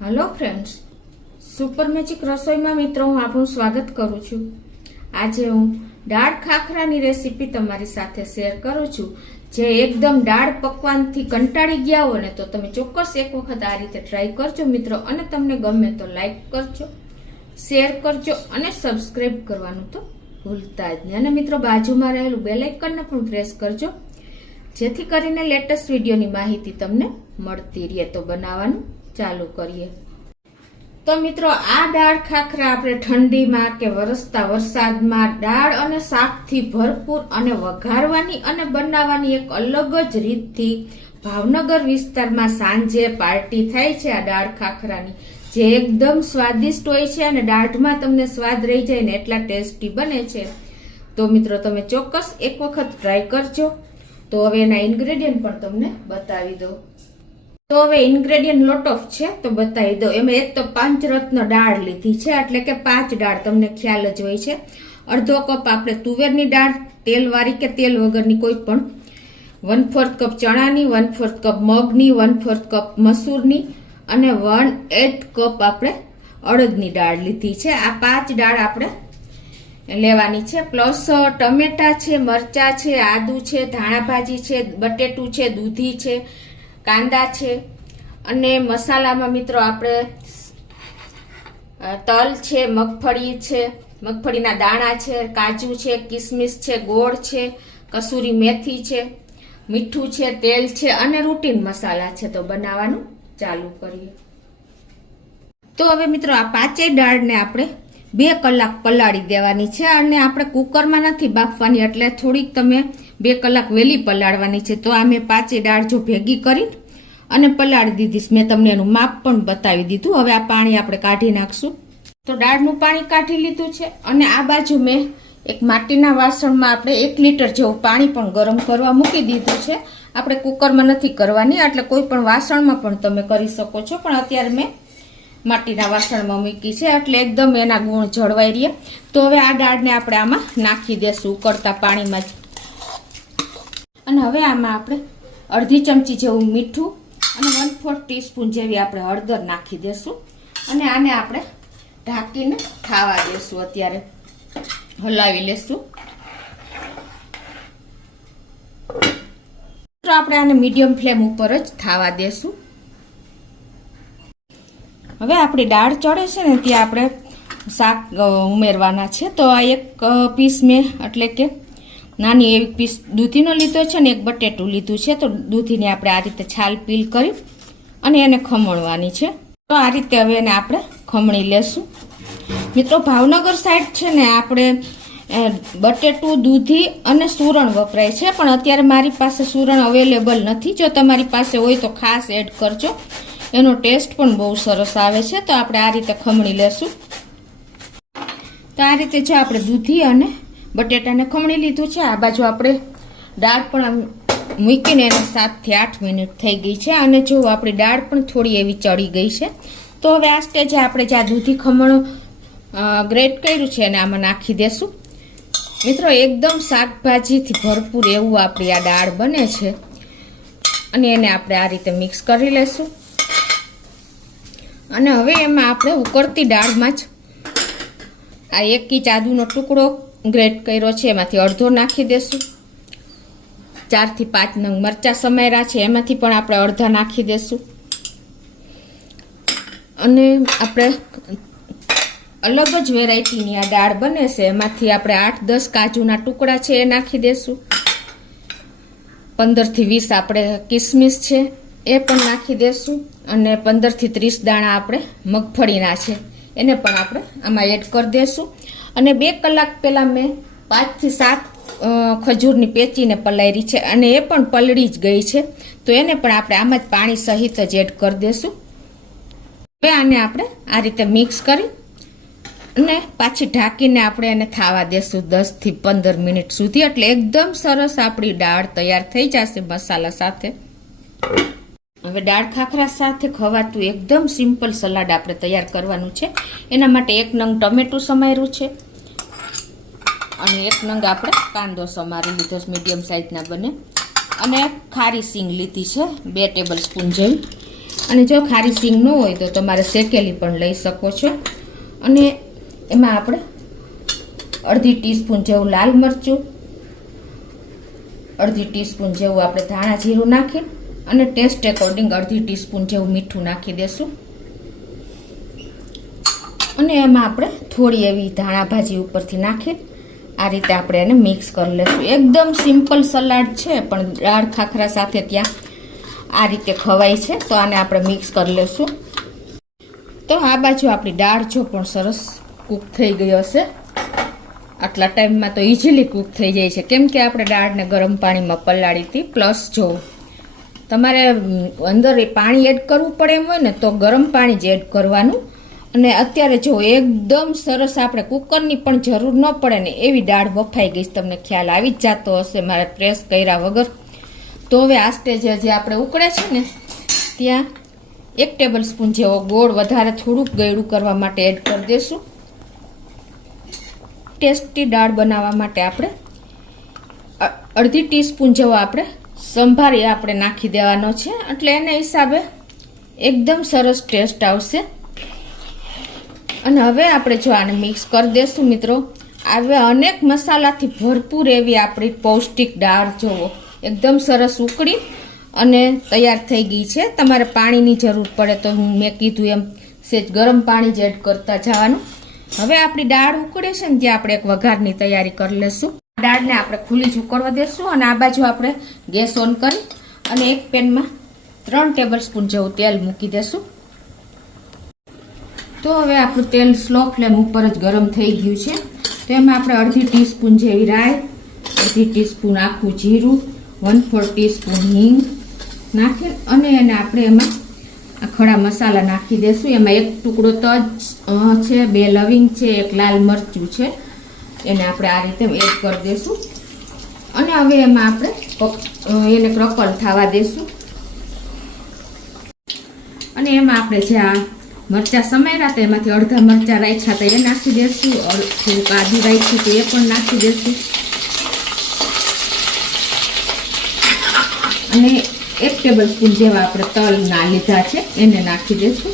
Hello friends, super magic रसोई में मित्रों हूँ आपનું સ્વાગત કરું છું। આજે હું દાળ ખાખરાની રેસીપી તમારી સાથે શેર કરું છું। જે એકદમ દાળ પકવાનથી કંટાળી ગયા હો ને તો તમે ચોક્કસ એક વખત આ રીતે ટ્રાય કરજો મિત્રો, અને તમને ગમે તો લાઈક કરજો, શેર કરજો અને સબસ્ક્રાઇબ કરવાનું તો ભૂલતા જ નહીં। અને મિત્રો બાજુમાં રહેલું બેલ આઇકનને પણ પ્રેસ કરજો, જેથી કરીને લેટેસ્ટ વિડીયોની માહિતી તમને મળતી રહે। તો બનાવવાનું ચાલુ કરીએ। તો મિત્રો આ દાળ ખાખરા આપણે ઠંડીમાં કે વરસતા વરસાદમાં દાળ અને શાકથી ભરપૂર અને વઘારવાની અને બનાવવાની એક અલગ જ રીતથી ભાવનગર વિસ્તારમાં સાંજે પાર્ટી થાય છે આ દાળ ખાખરાની, જે એકદમ સ્વાદિષ્ટ હોય છે અને દાઢમાં તમને સ્વાદ રહી જાય ને એટલા ટેસ્ટી બને છે। તો મિત્રો તમે ચોક્કસ એક વખત ટ્રાય કરજો। તો હવે એના ઇન્ગ્રેડિયન્ટ પણ તમને બતાવી દઉં। તો હવે ઇન્ગ્રેડિયન્ટ લોટ ઓફ છે તો બતાવી દો। એમાં એક તો પંચરત્ન દાળ લીધી છે, એટલે કે 5 દાળ, તમને ખ્યાલ જ હોય છે। અડધો કપ આપણે તુવેરની દાળ, તેલવાળી કે તેલ વગરની કોઈ પણ, 1/4 કપ ચણાની, 1/4 કપ મગની, 1/4 કપ મસૂરની અને 1/8 કપ આપણે અડદની દાળ લીધી છે। આ 5 દાળ આપણે લેવાની છે, પ્લસ ટમેટા છે, મરચા છે, આદુ છે, ધાણા ભાજી છે, બટેટું છે, દૂધી છે, કાંદા છે, અને મસાલામાં મિત્રો આપણે તલ છે, મગફળી છે, મગફળીના દાણા છે, કાજુ છે, કિસમિસ છે, ગોળ છે, કસૂરી મેથી છે, મીઠું છે, તેલ છે અને રૂટીન મસાલા છે। તો બનાવવાનું ચાલુ કરીએ। તો હવે મિત્રો આ 5 દાળને આપણે 2 કલાક પલાળી દેવાની છે, અને આપણે કુકરમાં નથી બાફવાની, એટલે થોડીક તમે 2 કલાક વહેલી પલાળવાની છે। તો આ મેં 5 દાળ જો ભેગી કરી અને પલાળી દીધી, મેં તમને એનું માપ પણ બતાવી દીધું। હવે આ પાણી આપણે કાઢી નાખશું। તો દાળનું પાણી કાઢી લીધું છે, અને આ બાજુ મેં એક માટીના વાસણમાં આપણે 1 લીટર જેવું પાણી પણ ગરમ કરવા મૂકી દીધું છે। આપણે કુકરમાં નથી કરવાની, એટલે કોઈ પણ વાસણમાં પણ તમે કરી શકો છો, પણ અત્યારે મેં માટીના વાસણમાં મૂકી છે એટલે એકદમ એના ગુણ જળવાઈ રહે। તો હવે આ દાળને આપણે આમાં નાખી દેશું ઉકળતા પાણીમાં જ, અને હવે આમાં આપણે અડધી ચમચી જેવું મીઠું અને 1/4 ટીસ્પૂન જેવી આપણે હળદર નાખી દેશું, અને આને આપણે ઢાંકીને ખાવા દેશું। અત્યારે હલાવી લેશું। તો આપણે આને મીડિયમ ફ્લેમ ઉપર જ થવા દેશું। હવે આપણી દાળ ચડે છે ને ત્યાં આપણે શાક ઉમેરવાના છે। તો આ એક પીસ મેં, એટલે કે નાની એવી પીસ દૂધીનો લીધો છે ને એક બટેટું લીધું છે। તો દૂધીને આપણે આ રીતે છાલ પીલ કરી અને એને ખમણવાની છે। તો આ રીતે હવે એને આપણે ખમણી લેશું। મિત્રો ભાવનગર સાઈડ છે ને આપણે બટેટું, દૂધી અને સુરણ વપરાય છે, પણ અત્યારે મારી પાસે સુરણ અવેલેબલ નથી। જો તમારી પાસે હોય તો ખાસ એડ કરજો, એનો ટેસ્ટ પણ બહુ સરસ આવે છે। તો આપણે આ રીતે ખમણી લેશું। તો આ રીતે જો આપણે દૂધી અને બટેટાને ખમણી લીધું છે, આ બાજુ આપણે દાળ પણ મૂકીને એને 7 થી 8 મિનિટ થઈ ગઈ છે, અને જો આપણી દાળ પણ થોડી એવી ચડી ગઈ છે। તો હવે આ સ્ટેજે આપણે જે આ દૂધી ખમણ ગ્રેટ કર્યું છે એને આમાં નાખી દેશું। મિત્રો એકદમ શાકભાજીથી ભરપૂર એવું આપણી આ દાળ બને છે, અને એને આપણે આ રીતે મિક્સ કરી લેશું। અને હવે એમાં આપણે ઉકળતી દાળમાં જ આ 1 ઇંચ આદુનો ટુકડો ગ્રેટ કર્યો છે એમાંથી અડધો નાખી દેશું। 4 થી 5 નંગ મરચા સમાર્યા છે એમાંથી પણ આપણે અડધા નાખી દેશું। અને આપણે અલગ જ વેરાયટીની આ દાળ બને છે, એમાંથી આપણે 8-10 કાજુના ટુકડા છે એ નાખી દેશું। 15 થી 20 આપણે કિસમિસ છે એ પણ નાખી દેશું, અને 15 થી 30 દાણા આપણે મગફળીના છે એને પણ આપણે આમાં એડ કરી દેશું। અને 2 કલાક પહેલા મેં 5 થી 7 ખજૂરની પેચીને પલાળી છે, અને એ પણ પલળી જ ગઈ છે। તો એને પણ આપણે આમ જ પાણી સહિત જ એડ કરી દેશું। હવે આને આપણે આ રીતે મિક્સ કરી અને પાછી ઢાંકીને આપણે એને થવા દેશું 10 થી 15 મિનિટ સુધી, એટલે એકદમ સરસ આપણી દાળ તૈયાર થઈ જશે મસાલા સાથે। હવે દાળ ખાખરા સાથે ખવાતું એકદમ સિમ્પલ સલાડ આપણે તૈયાર કરવાનું છે। એના માટે 1 નંગ ટમેટું સમાર્યું છે, અને 1 નંગ આપણે કાંદો સમારી લીધો મીડિયમ સાઈઝના બને, અને ખારી સિંગ લીધી છે 2 ટેબલ સ્પૂન જેવી, અને જો ખારી સિંગ ન હોય તો તમારે શેકેલી પણ લઈ શકો છો. અને એમાં આપણે અડધી ટીસ્પૂન જેવું લાલ મરચું, અડધી ટીસ્પૂન જેવું આપણે ધાણા જીરું નાખી અને ટેસ્ટ એકોર્ડિંગ અડધી ટીસ્પૂન જેવું મીઠું નાખી દેશું. અને એમાં આપણે થોડી એવી ધાણા ભાજી ઉપરથી નાખી આ રીતે આપણે એને મિક્સ કરી લઈશું. એકદમ સિમ્પલ સલાડ છે, પણ દાળ ખાખરા સાથે ત્યાં આ રીતે ખવાય છે. તો આને આપણે મિક્સ કરી લઈશું. તો આ બાજુ આપણી દાળ જો પણ સરસ કૂક થઈ ગઈ હશે. આટલા ટાઈમમાં તો ઇઝીલી કૂક થઈ જાય છે, કેમ કે આપણે દાળને ગરમ પાણીમાં પલાળી હતી. પ્લસ જો તમારે અંદર પાણી એડ કરવું પડે એમ હોય ને તો ગરમ પાણી જ એડ કરવાનું. અને અત્યારે જો એકદમ સરસ આપણે કુકરની પણ જરૂર ન પડે ને એવી દાળ બફાઈ ગઈ. તમને ખ્યાલ આવી જ જતો હશે મારે પ્રેસ કર્યા વગર. તો હવે આ સ્ટેજે જે આપણે ઉકળે છે ને ત્યાં 1 ટેબલ સ્પૂન જેવો ગોળ વધારે થોડુંક ગળ્યું કરવા માટે એડ કરી દઈશું. ટેસ્ટી દાળ બનાવવા માટે આપણે અડધી ટીસ્પૂન જેવો આપણે સંભારી આપણે નાખી દેવાનો છે, એટલે એના હિસાબે એકદમ સરસ ટેસ્ટ આવશે. અને હવે આપણે જો આને મિક્સ કરી દઈશું મિત્રો. હવે અનેક મસાલાથી ભરપૂર એવી આપણી પૌષ્ટિક દાળ જોવો એકદમ સરસ ઉકળી અને તૈયાર થઈ ગઈ છે. તમારે પાણીની જરૂર પડે તો મેં કીધું એમ સેજ ગરમ પાણી જ એડ કરતા જવાનું. હવે આપણી દાળ ઉકળે છે ને ત્યાં આપણે એક વઘારની તૈયારી કરી લઈશું. દાળને આપણે ખુલ્લી જ ઉકળવા દઈશું. અને આ બાજુ આપણે ગેસ ઓન કરી અને એક પેનમાં 3 ટેબલ સ્પૂન જેવું તેલ મૂકી દઈશું. તો હવે આપણું તેલ સ્લો ફ્લેમ ઉપર જ ગરમ થઈ ગયું છે. તો એમાં આપણે અડધી ટીસ્પૂન જેવી રાઈ, અડધી ટીસ્પૂન આખું જીરું, 1/4 ટીસ્પૂન હિંગ નાખી અને એને આપણે એમાં આ ખડા મસાલા નાખી દઈશું. એમાં 1 ટુકડો તજ છે, 2 લવિંગ છે, 1 લાલ મરચું છે, એને આપણે આ રીતે એડ કરી દઈશું. અને હવે એમાં આપણે એને ક્રકલ થવા દઈશું. અને એમાં આપણે જે આ મરચાં સમાર્યા હતા એમાંથી અડધા મરચાં રાખ્યા હતા એ નાખી દઈશું. થોડુંક આદુ રાખ્યું તો એ પણ નાખી દઈશું. અને 1 ટેબલ સ્પૂન જેવા આપણે તલના લીધા છે એને નાખી દઈશું.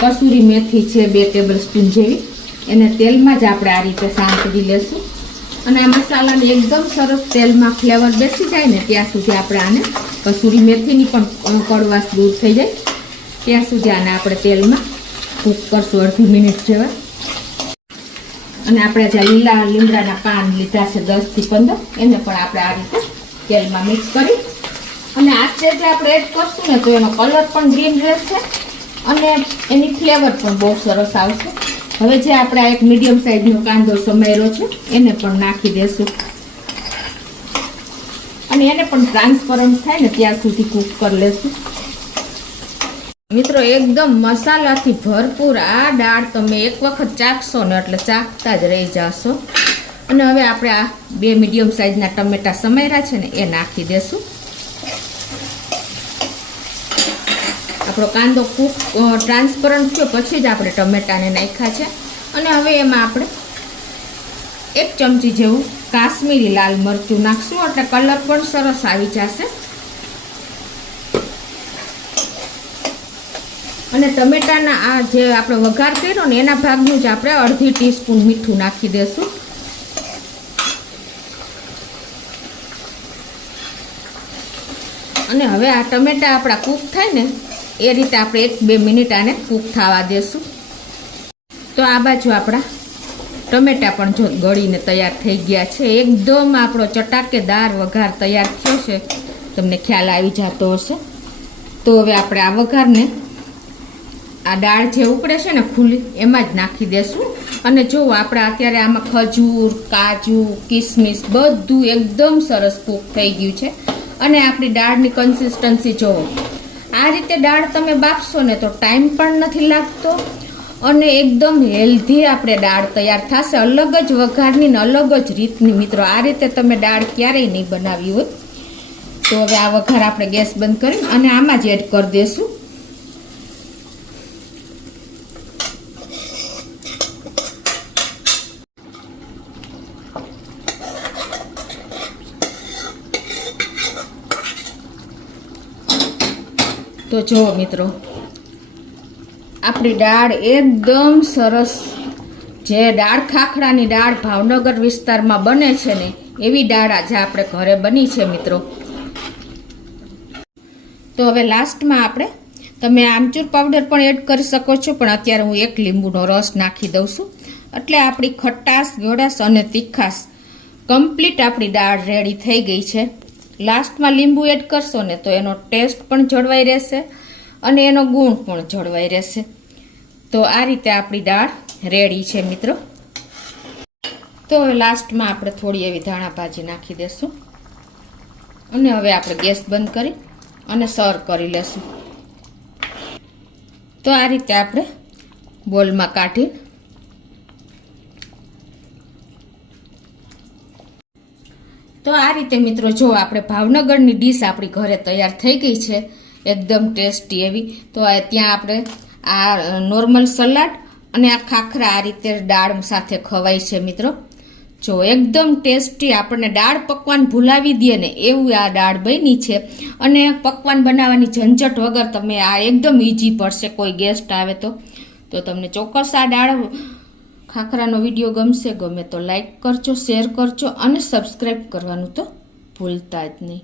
કસૂરી મેથી છે 2 ટેબલ સ્પૂન જેવી, એને તેલમાં જ આપણે આ રીતે સાંતળી લેશું. અને આ મસાલાને એકદમ સરસ તેલમાં ફ્લેવર બેસી જાય ને ત્યાં સુધી આપણે આને કસૂરી મેથીની પણ કડવાશ દૂર થઈ જાય ત્યાં સુધી આને આપણે તેલમાં કૂક કરશું 1/2 મિનિટ જેવા. અને આપણે જે લીલા લીમડાના પાન લીધા છે 10 થી 15 એને પણ આપણે આ રીતે તેલમાં મિક્સ કરી અને આ સ્ટેજે આપણે એડ કરશું ને તો એનો કલર પણ ગ્રીન રહેશે અને એની ફ્લેવર પણ બહુ સરસ આવશે. હવે જે આપણે આ એક મીડિયમ સાઈઝનો કાંદો સમાર્યો છે એને પણ નાખી દેશું અને એને પણ ટ્રાન્સપરન્ટ થાય ને ત્યાં સુધી કૂક કરી લેશું. મિત્રો એકદમ મસાલાથી ભરપૂર આ દાળ તમે એક વખત ચાખશો ને એટલે ચાખતા જ રહી જશો. અને હવે આપણે આ 2 મીડિયમ સાઈઝના ટમેટા સમાર્યા છે ને એ નાખી દેશું. આપણો કાંદો કૂક ટ્રાન્સપરન્ટ થયો પછી જ આપણે ટમેટાને નાખ્યા છે. અને હવે એમાં આપણે 1 ચમચી જેવું કાશ્મીરી લાલ મરચું નાખશું એટલે કલર પણ સરસ આવી જશે. અને ટમેટાના આ જે આપણે વઘાર કર્યો ને એના ભાગનું જ આપણે અડધી ટીસ્પૂન મીઠું નાખી દઈશું. અને હવે આ ટમેટા આપણા કૂક થાય ને એ રીતે આપણે 1-2 મિનિટ આને કૂક થવા દેશું. તો આ બાજુ આપણા ટમેટા પણ જો ગળીને તૈયાર થઈ ગયા છે. એકદમ આપણો ચટાકેદાર વઘાર તૈયાર થયો છે, તમને ખ્યાલ આવી જતો હશે. તો હવે આપણે આ વઘારને આ દાળ જે ઉકળે છે ને ખુલ્લી એમાં જ નાખી દેશું. અને જો આપણે અત્યારે આમાં ખજૂર, કાજુ, કિસમિસ બધું એકદમ સરસ કૂક થઈ ગયું છે. અને આપણી દાળની કન્સિસ્ટન્સી જોવો આ રીતે દાળ તમે બાફશો ને તો ટાઈમ પણ નથી લાગતો અને એકદમ હેલ્ધી આપણે દાળ તૈયાર થશે. અલગ જ વઘારની ને અલગ જ રીતની. મિત્રો આ રીતે તમે દાળ ક્યારેય નહીં બનાવી હોય. તો હવે આ વઘાર આપણે ગેસ બંધ કરી અને આમાં જ એડ કરી દઈશું. તો જુઓ મિત્રો, આપણી દાળ એકદમ સરસ, જે દાળ ખાખરાની દાળ ભાવનગર વિસ્તારમાં બને છે ને એવી દાળ આજે આપણે ઘરે બની છે મિત્રો. તો હવે લાસ્ટમાં આપણે તમે આમચૂર પાવડર પણ એડ કરી શકો છો, પણ અત્યારે હું 1 લીંબુનો રસ નાખી દઉં છું. એટલે આપણી ખટાશ, ગળાશ અને તીખાશ કમ્પ્લીટ આપણી દાળ રેડી થઈ ગઈ છે. લાસ્ટમાં લીંબુ એડ કરશો ને તો એનો ટેસ્ટ પણ જળવાઈ રહેશે અને એનો ગુણ પણ જળવાઈ રહેશે. તો આ રીતે આપણી દાળ રેડી છે મિત્રો. તો લાસ્ટમાં આપણે થોડી એવી ધાણા ભાજી નાખી દેશું અને હવે આપણે ગેસ બંધ કરી અને સર્વ કરી લેશું. તો આ રીતે આપણે બોલમાં કાઢી તો આ રીતે મિત્રો જો આપણે ભાવનગરની ડીશ આપણી ઘરે તૈયાર થઈ ગઈ છે, એકદમ ટેસ્ટી એવી. તો ત્યાં આપણે આ નોર્મલ સલાડ અને આ ખાખરા આ રીતે દાળ સાથે ખવાય છે મિત્રો. જો એકદમ ટેસ્ટી, આપણને દાળ પકવાન ભૂલાવી દે ને એવું આ દાળ બની છે. અને પકવાન બનાવવાની ઝંઝટ વગર તમે આ એકદમ ઇઝી પડશે કોઈ ગેસ્ટ આવે તો તમને ચોક્કસ આ દાળ ખાખરાનો વિડીયો ગમે તો લાઈક કરજો, શેર કરજો અને સબસ્ક્રાઈબ કરવાનું તો ભૂલતા જ નહીં.